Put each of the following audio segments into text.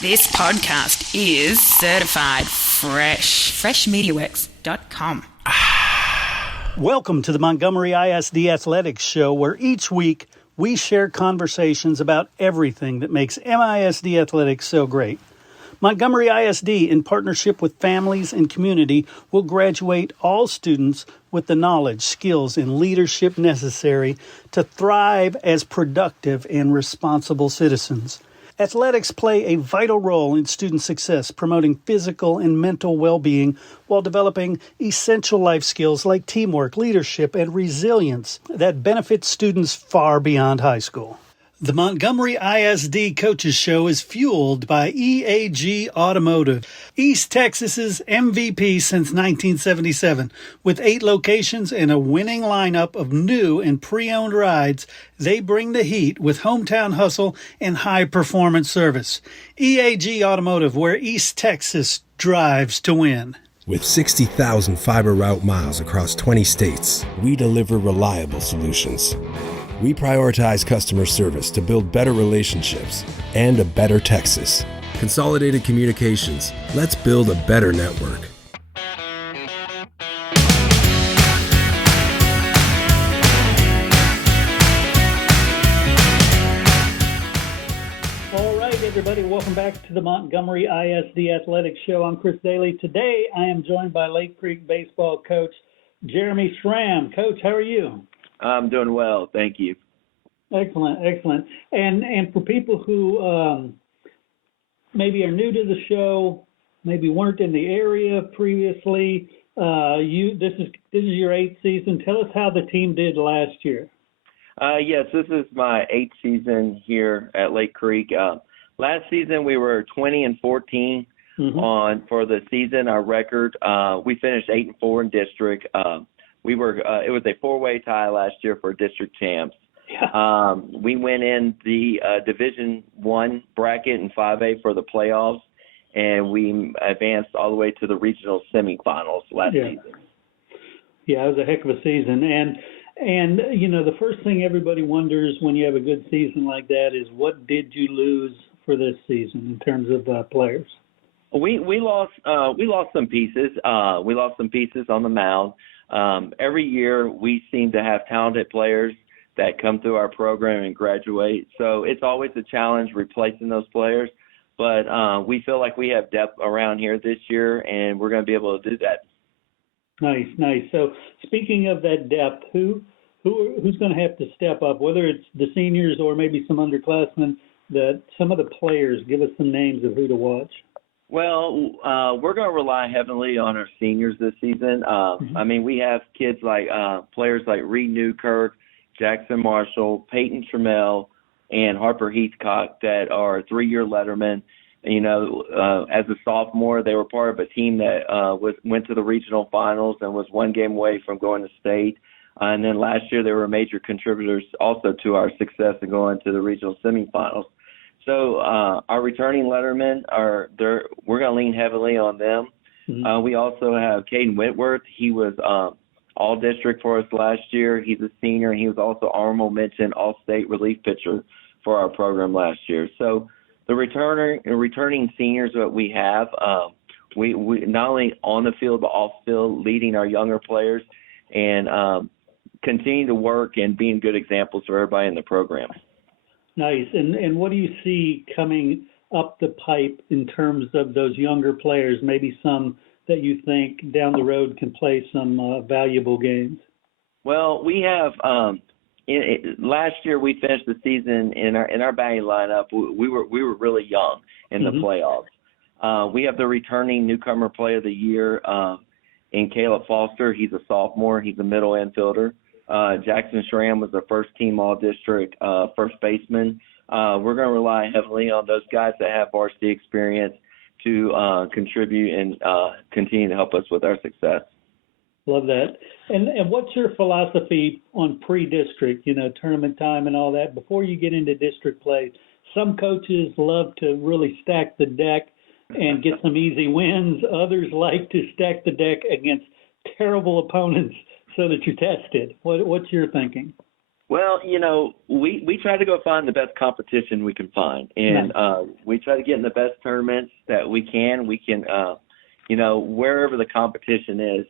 This podcast is certified fresh. Freshmediaworks.com. Welcome to the Montgomery ISD Athletics Show, where each week we share conversations about everything that makes MISD athletics so great. Montgomery ISD, in partnership with families and community, will graduate all students with the knowledge, skills, and leadership necessary to thrive as productive and responsible citizens. Athletics play a vital role in student success, promoting physical and mental well-being while developing essential life skills like teamwork, leadership, and resilience that benefit students far beyond high school. The Montgomery ISD Coaches Show is fueled by EAG Automotive, East Texas's MVP since 1977. With 8 locations and a winning lineup of new and pre-owned rides, they bring the heat with hometown hustle and high-performance service. EAG Automotive, where East Texas drives to win. With 60,000 fiber route miles across 20 states, we deliver reliable solutions. We prioritize customer service to build better relationships and a better Texas. Consolidated Communications. Let's build a better network. All right, everybody, welcome back to the Montgomery ISD Athletics Show. I'm Chris Daly. Today, I am joined by Lake Creek baseball coach Jeremy Schramm. Coach, how are you? I'm doing well, thank you. Excellent, excellent. And for people who maybe are new to the show, maybe weren't in the area previously, this is your 8th season. Tell us how the team did last year. Yes, this is my 8th season here at Lake Creek. Last season we were 20-14 for the season. Our record, we finished 8-4 in district. It was a 4-way tie last year for district champs. Yeah. We went in the Division I bracket in 5A for the playoffs, and we advanced all the way to the regional semifinals last season. Yeah, it was a heck of a season. And you know, the first thing everybody wonders when you have a good season like that is, what did you lose for this season in terms of players? We lost some pieces. We lost some pieces on the mound. Every year we seem to have talented players that come through our program and graduate. So it's always a challenge replacing those players. But we feel like we have depth around here this year, and we're going to be able to do that. Nice, nice. So speaking of that depth, who's going to have to step up, whether it's the seniors or maybe some underclassmen, that some of the players, give us some names of who to watch. Well, we're going to rely heavily on our seniors this season. I mean, we have kids like players like Reed Newkirk, Jackson Marshall, Peyton Trammell, and Harper Heathcock that are 3-year lettermen. You know, as a sophomore, they were part of a team that went to the regional finals and was 1 game away from going to state. And then last year, they were major contributors also to our success in going to the regional semifinals. So our returning lettermen we're going to lean heavily on them. We also have Caden Whitworth. He was all district for us last year. He's a senior, and he was also honorable mention all-state relief pitcher for our program last year. So the returning seniors that we have, we not only on the field but off field, leading our younger players and continue to work and being good examples for everybody in the program. Nice. And what do you see coming up the pipe in terms of those younger players, maybe some that you think down the road can play some valuable games? Well, we have last year we finished the season in our batting lineup. We were really young in the playoffs. We have the returning newcomer player of the year in Caleb Foster. He's a sophomore. He's a middle infielder. Jackson Schramm was the first team all-district first baseman. We're going to rely heavily on those guys that have varsity experience to contribute and continue to help us with our success. Love that. And what's your philosophy on pre-district, tournament time and all that, before you get into district play? Some coaches love to really stack the deck and get some easy wins. Others like to stack the deck against terrible opponents so that you're tested. What's your thinking? Well, we try to go find the best competition we can find, and we try to get in the best tournaments that we can. We can, wherever the competition is.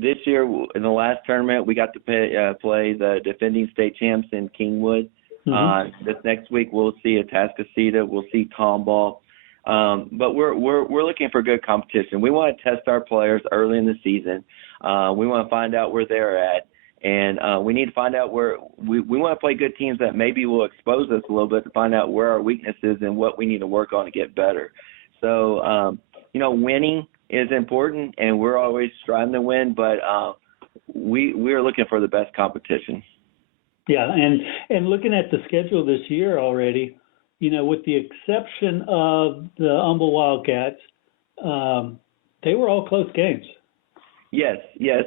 This year in the last tournament, we got to play the defending state champs in Kingwood. This next week, we'll see Atascocita. We'll see Tomball. But we're looking for good competition. We want to test our players early in the season. We want to find out where they're at. And we need to find out where we want to play good teams that maybe will expose us a little bit to find out where our weakness is and what we need to work on to get better. So, winning is important, and we're always striving to win, but we're looking for the best competition. Yeah, and looking at the schedule this year already, with the exception of the Humble Wildcats, they were all close games. Yes,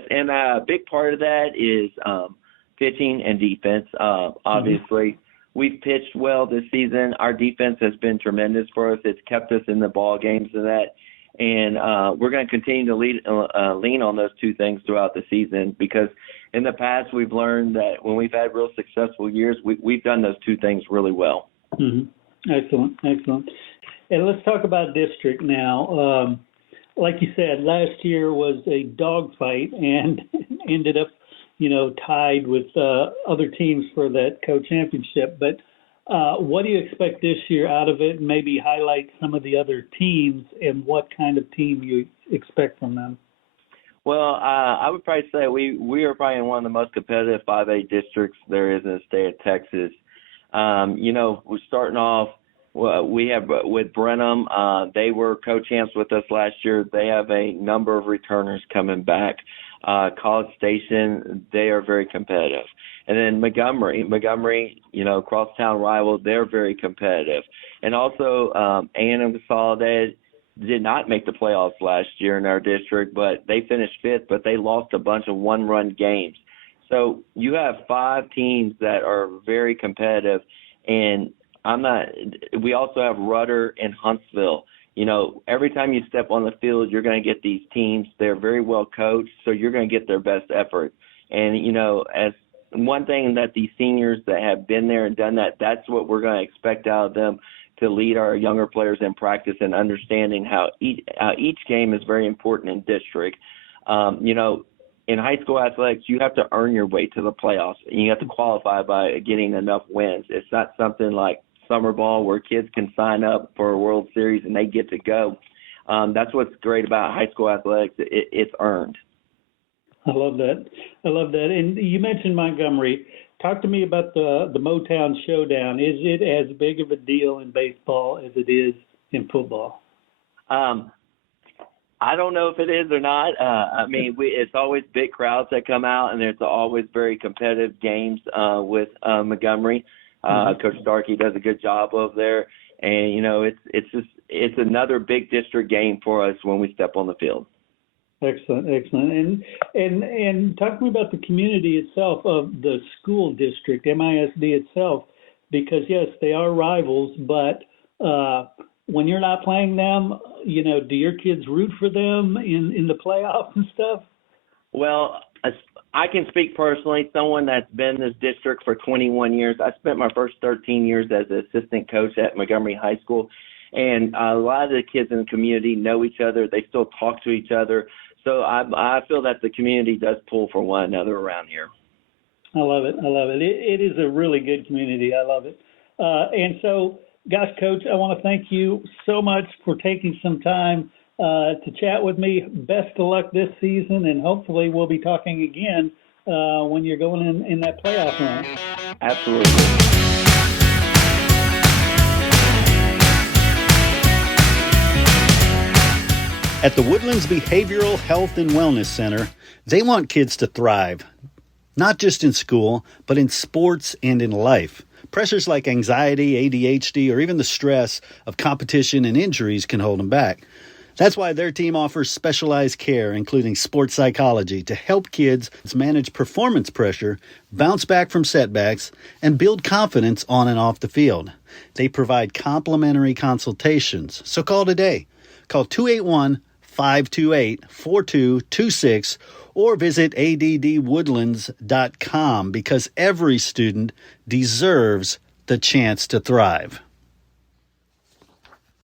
and a big part of that is pitching and defense. Obviously, we've pitched well this season. Our defense has been tremendous for us. It's kept us in the ball games and that. And we're going to continue to lean on those two things throughout the season, because in the past we've learned that when we've had real successful years, we've done those two things really well. Excellent. And let's talk about district now. Like you said, last year was a dogfight and ended up, tied with other teams for that co-championship. But what do you expect this year out of it? Maybe highlight some of the other teams and what kind of team you expect from them. Well, I would probably say we are probably in one of the most competitive 5A districts there is in the state of Texas. We're starting off. We have with Brenham. They were co-champs with us last year. They have a number of returners coming back. College Station, they are very competitive. And then Montgomery, crosstown rival, they're very competitive. And also A&M Consolidated did not make the playoffs last year in our district, but they finished fifth, but they lost a bunch of one-run games. So you have 5 teams that are very competitive, and we also have Rudder and Huntsville. Every time you step on the field, you're going to get these teams. They're very well coached, so you're going to get their best effort. And, as one thing that these seniors that have been there and done that, that's what we're going to expect out of them, to lead our younger players in practice and understanding how each game is very important in district. In high school athletics, you have to earn your way to the playoffs, and you have to qualify by getting enough wins. It's not something like summer ball where kids can sign up for a World Series and they get to go. That's what's great about high school athletics. It's earned. I love that. And you mentioned Montgomery. Talk to me about the Motown Showdown. Is it as big of a deal in baseball as it is in football? I don't know if it is or not. It's always big crowds that come out, and there's always very competitive games with Montgomery. Coach Starkey does a good job over there, and it's another big district game for us when we step on the field. Excellent. And talk to me about the community itself of the school district, MISD itself, because yes, they are rivals, but when you're not playing them, do your kids root for them in the playoffs and stuff? Well, I can speak personally. Someone that's been in this district for 21 years. I spent my first 13 years as an assistant coach at Montgomery High School, and a lot of the kids in the community know each other. They still talk to each other. So I feel that the community does pull for one another around here. I love it. It is a really good community. I love it. And so, gosh, Coach, I want to thank you so much for taking some time to chat with me. Best of luck this season, and hopefully we'll be talking again when you're going in that playoff run. Absolutely. At the Woodlands Behavioral Health and Wellness Center, they want kids to thrive, not just in school, but in sports and in life. Pressures like anxiety, ADHD, or even the stress of competition and injuries can hold them back. That's why their team offers specialized care, including sports psychology, to help kids manage performance pressure, bounce back from setbacks, and build confidence on and off the field. They provide complimentary consultations, so call today. Call 281-5 528-4226 or visit addwoodlands.com because every student deserves the chance to thrive.